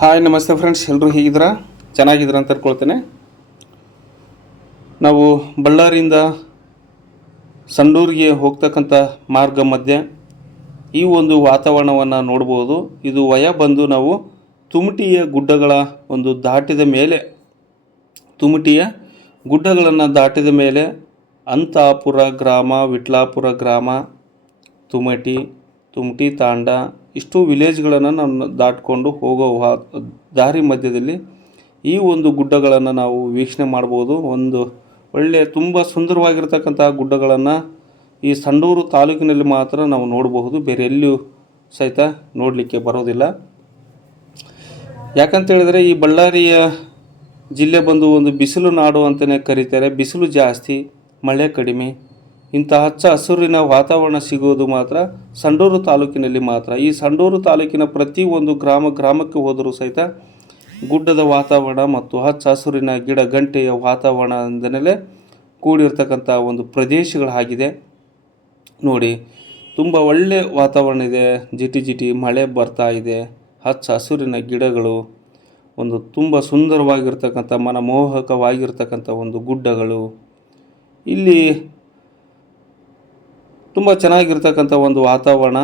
Hi, ನಮಸ್ತೆ friends ಎಲ್ಲರೂ ಹೇಗಿದ್ರ ಚೆನ್ನಾಗಿದ್ರ ಅಂತ ಅನ್ಕೊಳ್ತೇನೆ. ನಾವು ಬಳ್ಳಾರಿಯಿಂದ ಸಂಡೂರಿಗೆ ಹೋಗ್ತಕ್ಕಂಥ ಮಾರ್ಗ ಮಧ್ಯೆ ಈ ಒಂದು ವಾತಾವರಣವನ್ನು ನೋಡ್ಬೋದು. ಇದು ವಯ ಬಂದು ನಾವು ತುಮಟಿಯ ಗುಡ್ಡಗಳ ಒಂದು ದಾಟಿದ ಮೇಲೆ, ತುಮಟಿಯ ಗುಡ್ಡಗಳನ್ನು ದಾಟಿದ ಮೇಲೆ ಅಂತಾಪುರ ಗ್ರಾಮ, ವಿಟ್ಲಾಪುರ ಗ್ರಾಮ, ತುಮಟಿ ತುಮಟಿ ತಾಂಡ ಇಷ್ಟು ವಿಲೇಜ್ಗಳನ್ನು ನಾವು ದಾಟಿಕೊಂಡು ಹೋಗೋ ದಾರಿ ಮಧ್ಯದಲ್ಲಿ ಈ ಒಂದು ಗುಡ್ಡಗಳನ್ನು ನಾವು ವೀಕ್ಷಣೆ ಮಾಡ್ಬೋದು. ಒಂದು ಒಳ್ಳೆಯ ತುಂಬ ಸುಂದರವಾಗಿರ್ತಕ್ಕಂಥ ಗುಡ್ಡಗಳನ್ನು ಈ ಸಂಡೂರು ತಾಲೂಕಿನಲ್ಲಿ ಮಾತ್ರ ನಾವು ನೋಡಬಹುದು. ಬೇರೆ ಎಲ್ಲಿಯೂ ಸಹಿತ ನೋಡಲಿಕ್ಕೆ ಬರೋದಿಲ್ಲ. ಯಾಕಂತೇಳಿದರೆ ಈ ಬಳ್ಳಾರಿಯ ಜಿಲ್ಲೆ ಬಂದು ಒಂದು ಬಿಸಿಲು ನಾಡು ಅಂತಲೇ ಕರೀತಾರೆ. ಬಿಸಿಲು ಜಾಸ್ತಿ, ಮಳೆ ಕಡಿಮೆ. ಇಂಥ ಹಚ್ಚ ಹಸುರಿನ ವಾತಾವರಣ ಸಿಗೋದು ಮಾತ್ರ, ಸಂಡೂರು ತಾಲೂಕಿನಲ್ಲಿ ಮಾತ್ರ. ಈ ಸಂಡೂರು ತಾಲೂಕಿನ ಪ್ರತಿ ಒಂದು ಗ್ರಾಮ, ಗ್ರಾಮಕ್ಕೆ ಹೋದರೂ ಸಹಿತ ಗುಡ್ಡದ ವಾತಾವರಣ ಮತ್ತು ಹಚ್ಚ ಹಸುರಿನ ಗಿಡ ಗಂಟೆಯ ವಾತಾವರಣ ವಾತಾವರಣದಿಂದಲೇ ಕೂಡಿರ್ತಕ್ಕಂಥ ಒಂದು ಪ್ರದೇಶಗಳಾಗಿದೆ ನೋಡಿ, ತುಂಬ ಒಳ್ಳೆಯ ವಾತಾವರಣ ಇದೆ. ಜಿಟಿ ಜಿಟಿ ಮಳೆ ಬರ್ತಾ ಇದೆ. ಹಚ್ಚ ಹಸುರಿನ ಗಿಡಗಳು, ಒಂದು ತುಂಬ ಸುಂದರವಾಗಿರ್ತಕ್ಕಂಥ ಮನಮೋಹಕವಾಗಿರ್ತಕ್ಕಂಥ ಒಂದು ಗುಡ್ಡಗಳು. ಇಲ್ಲಿ ತುಂಬ ಚೆನ್ನಾಗಿರ್ತಕ್ಕಂಥ ಒಂದು ವಾತಾವರಣ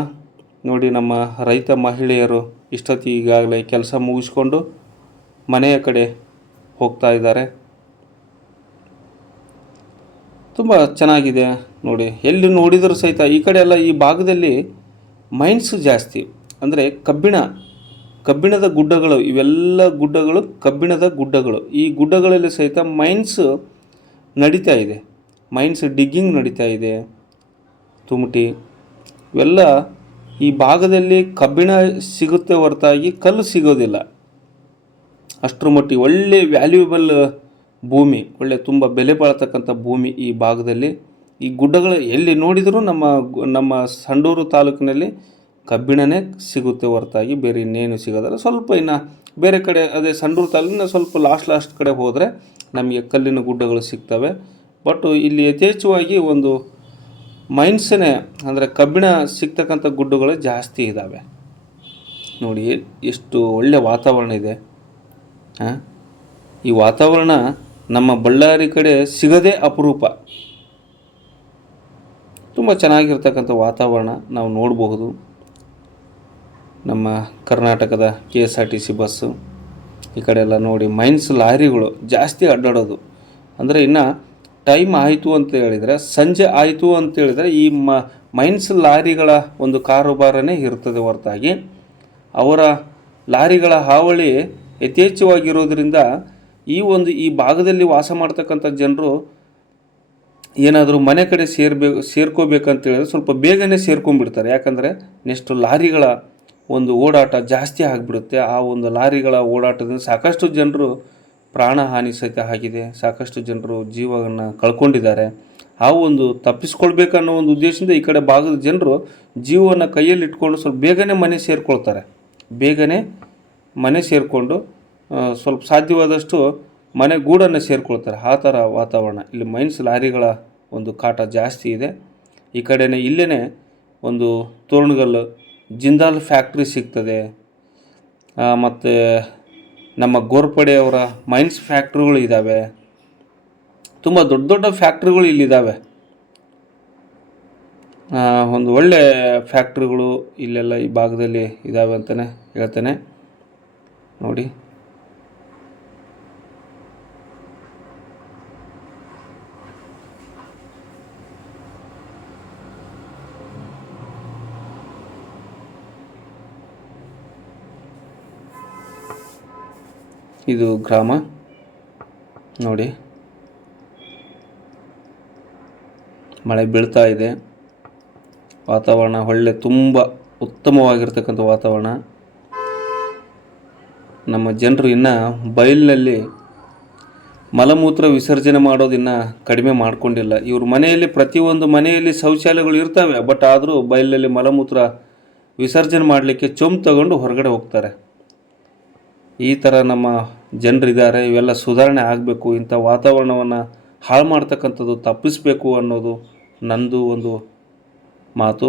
ನೋಡಿ ನಮ್ಮ ರೈತ ಮಹಿಳೆಯರು ಇಷ್ಟೊತ್ತಿಗೆ ಈಗಾಗಲೇ ಕೆಲಸ ಮುಗಿಸ್ಕೊಂಡು ಮನೆಯ ಕಡೆ ಹೋಗ್ತಾ ಇದ್ದಾರೆ. ತುಂಬ ಚೆನ್ನಾಗಿದೆ ನೋಡಿ. ಎಲ್ಲಿ ನೋಡಿದರೂ ಸಹಿತ ಈ ಕಡೆ ಎಲ್ಲ ಈ ಭಾಗದಲ್ಲಿ ಮೈನ್ಸ್ ಜಾಸ್ತಿ. ಅಂದರೆ ಕಬ್ಬಿಣ, ಕಬ್ಬಿಣದ ಗುಡ್ಡಗಳು, ಇವೆಲ್ಲ ಗುಡ್ಡಗಳು ಕಬ್ಬಿಣದ ಗುಡ್ಡಗಳು. ಈ ಗುಡ್ಡಗಳಲ್ಲಿ ಸಹಿತ ಮೈನ್ಸ್ ನಡೀತಾ ಇದೆ. ಮೈನ್ಸ್ ಡಿಗ್ಗಿಂಗ್ ನಡೀತಾ ಇದೆ. ತುಮಟಿ, ಇವೆಲ್ಲ ಈ ಭಾಗದಲ್ಲಿ ಕಬ್ಬಿಣ ಸಿಗುತ್ತೆ ಹೊರತಾಗಿ ಕಲ್ಲು ಸಿಗೋದಿಲ್ಲ. ಅಷ್ಟರ ಮಟ್ಟಿಗೆ ಒಳ್ಳೆ ವ್ಯಾಲ್ಯೂಬಲ್ ಭೂಮಿ, ಒಳ್ಳೆ ತುಂಬ ಬೆಲೆ ಬಾಳ್ತಕ್ಕಂಥ ಭೂಮಿ ಈ ಭಾಗದಲ್ಲಿ. ಈ ಗುಡ್ಡಗಳು ಎಲ್ಲಿ ನೋಡಿದರೂ ನಮ್ಮ ನಮ್ಮ ಸಂಡೂರು ತಾಲೂಕಿನಲ್ಲಿ ಕಬ್ಬಿಣನೇ ಸಿಗುತ್ತೆ ಹೊರತಾಗಿ, ಬೇರೆ ಇನ್ನೇನು ಸಿಗೋದಿಲ್ಲ. ಸ್ವಲ್ಪ ಇನ್ನು ಬೇರೆ ಕಡೆ, ಅದೇ ಸಂಡೂರು ತಾಲೂಕಿನ ಸ್ವಲ್ಪ ಲಾಸ್ಟ್ ಲಾಸ್ಟ್ ಕಡೆ ಹೋದರೆ ನಮಗೆ ಕಲ್ಲಿನ ಗುಡ್ಡಗಳು ಸಿಗ್ತವೆ. ಬಟ್ ಇಲ್ಲಿ ಯಥೇಚ್ಛವಾಗಿ ಒಂದು ಮೈನ್ಸನೇ ಅಂದರೆ ಕಬ್ಬಿಣ ಸಿಗ್ತಕ್ಕಂಥ ಗುಡ್ಡಗಳು ಜಾಸ್ತಿ ಇದ್ದಾವೆ ನೋಡಿ, ಎಷ್ಟು ಒಳ್ಳೆ ವಾತಾವರಣ ಇದೆ. ಹಾಂ ಈ ವಾತಾವರಣ ನಮ್ಮ ಬಳ್ಳಾರಿ ಕಡೆ ಸಿಗದೇ ಅಪರೂಪ. ತುಂಬ ಚೆನ್ನಾಗಿರ್ತಕ್ಕಂಥ ವಾತಾವರಣ ನಾವು ನೋಡಬಹುದು. ನಮ್ಮ ಕರ್ನಾಟಕದ K S R T C bus ಈ ಕಡೆ ಎಲ್ಲ ನೋಡಿ ಮೈನ್ಸ್ ಲಾರಿಗಳು ಜಾಸ್ತಿ ಅಡ್ಡಾಡೋದು. ಅಂದರೆ ಇನ್ನು ಟೈಮ್ ಆಯಿತು ಅಂತ ಹೇಳಿದರೆ, ಸಂಜೆ ಆಯಿತು ಅಂತ ಹೇಳಿದರೆ ಈ ಮ, ಮೈನ್ಸ್ ಲಾರಿಗಳ ಒಂದು ಕಾರುಬಾರನೇ ಇರ್ತದೆ ಹೊರತಾಗಿ. ಅವರ ಲಾರಿಗಳ ಹಾವಳಿ ಯಥೇಚ್ಛವಾಗಿರೋದ್ರಿಂದ ಈ ಒಂದು, ಈ ಭಾಗದಲ್ಲಿ ವಾಸ ಮಾಡ್ತಕ್ಕಂಥ ಜನರು ಏನಾದರೂ ಮನೆ ಕಡೆ ಸೇರ್ಬೇಕು ಸೇರ್ಕೋಬೇಕಂತ ಹೇಳಿದ್ರೆ ಸ್ವಲ್ಪ ಬೇಗನೆ ಸೇರ್ಕೊಂಡ್ಬಿಡ್ತಾರೆ. ಯಾಕಂದರೆ ನೆಕ್ಸ್ಟ್ ಲಾರಿಗಳ ಒಂದು ಓಡಾಟ ಜಾಸ್ತಿ ಆಗಿಬಿಡುತ್ತೆ. ಆ ಒಂದು ಲಾರಿಗಳ ಓಡಾಟದಿಂದ ಸಾಕಷ್ಟು ಜನರು ಪ್ರಾಣ ಹಾನಿ ಸಹಿತ ಆಗಿದೆ ಸಾಕಷ್ಟು ಜನರು ಜೀವವನ್ನು ಕಳ್ಕೊಂಡಿದ್ದಾರೆ. ಆ ಒಂದು ತಪ್ಪಿಸ್ಕೊಳ್ಬೇಕನ್ನೋ ಒಂದು ಉದ್ದೇಶದಿಂದ ಈ ಕಡೆ ಭಾಗದ ಜನರು ಜೀವವನ್ನು ಕೈಯಲ್ಲಿ ಇಟ್ಕೊಂಡು ಸ್ವಲ್ಪ ಬೇಗನೆ ಮನೆ ಸೇರಿಕೊಳ್ತಾರೆ. ಬೇಗನೆ ಮನೆ ಸೇರಿಕೊಂಡು ಸ್ವಲ್ಪ ಸಾಧ್ಯವಾದಷ್ಟು ಮನೆ ಗೂಡನ್ನು ಸೇರಿಕೊಳ್ತಾರೆ. ಆ ಥರ ವಾತಾವರಣ. ಇಲ್ಲಿ ಮೈನ್ಸ್ ಲಾರಿಗಳ ಒಂದು ಕಾಟ ಜಾಸ್ತಿ ಇದೆ. ಈ ಕಡೆನೇ ಇಲ್ಲೇ ಒಂದು ತೋರಣಗಲ್ಲು ಜಿಂದಾಲ್ ಫ್ಯಾಕ್ಟ್ರಿ ಸಿಗ್ತದೆ. ಮತ್ತು ನಮ್ಮ ಗೋರ್ಪಡೆಯವರ ಮೈನ್ಸ್ ಫ್ಯಾಕ್ಟ್ರಿಗಳು ಇದ್ದಾವೆ. ತುಂಬ ದೊಡ್ಡ ದೊಡ್ಡ ಫ್ಯಾಕ್ಟ್ರಿಗಳು ಇಲ್ಲಿದ್ದಾವೆ. ಒಂದು ಒಳ್ಳೆ ಫ್ಯಾಕ್ಟ್ರಿಗಳು ಇಲ್ಲೆಲ್ಲ ಈ ಭಾಗದಲ್ಲಿ ಇದ್ದಾವೆ ಅಂತಲೇ ಹೇಳ್ತೇನೆ. ನೋಡಿ. ಇದು ಗ್ರಾಮ. ನೋಡಿ. ಮಳೆ ಬೀಳ್ತಾ ಇದೆ. ವಾತಾವರಣ ಒಳ್ಳೆ, ತುಂಬ ಉತ್ತಮವಾಗಿರ್ತಕ್ಕಂಥ ವಾತಾವರಣ. ನಮ್ಮ ಜನರು ಇನ್ನು ಬಯಲಿನಲ್ಲಿ ಮಲಮೂತ್ರ ವಿಸರ್ಜನೆ ಮಾಡೋದು ಇನ್ನು ಕಡಿಮೆ ಮಾಡಿಕೊಂಡಿಲ್ಲ. ಇವ್ರ ಮನೆಯಲ್ಲಿ, ಪ್ರತಿಯೊಂದು ಮನೆಯಲ್ಲಿ ಶೌಚಾಲಯಗಳು ಇರ್ತವೆ, ಬಟ್ ಆದರೂ ಬಯಲಿನಲ್ಲಿ ಮಲಮೂತ್ರ ವಿಸರ್ಜನೆ ಮಾಡಲಿಕ್ಕೆ ಚೊಂಬು ತಗೊಂಡು ಹೊರಗಡೆ ಹೋಗ್ತಾರೆ. ಈ ಥರ ನಮ್ಮ ಜನರಿದ್ದಾರೆ, ಇವೆಲ್ಲ ಸುಧಾರಣೆ ಆಗಬೇಕು, ಇಂಥ ವಾತಾವರಣವನ್ನು ಹಾಳು ಮಾಡ್ತಕ್ಕಂಥದ್ದು ತಪ್ಪಿಸಬೇಕು ಅನ್ನೋದು ನನ್ನದು ಒಂದು ಮಾತು.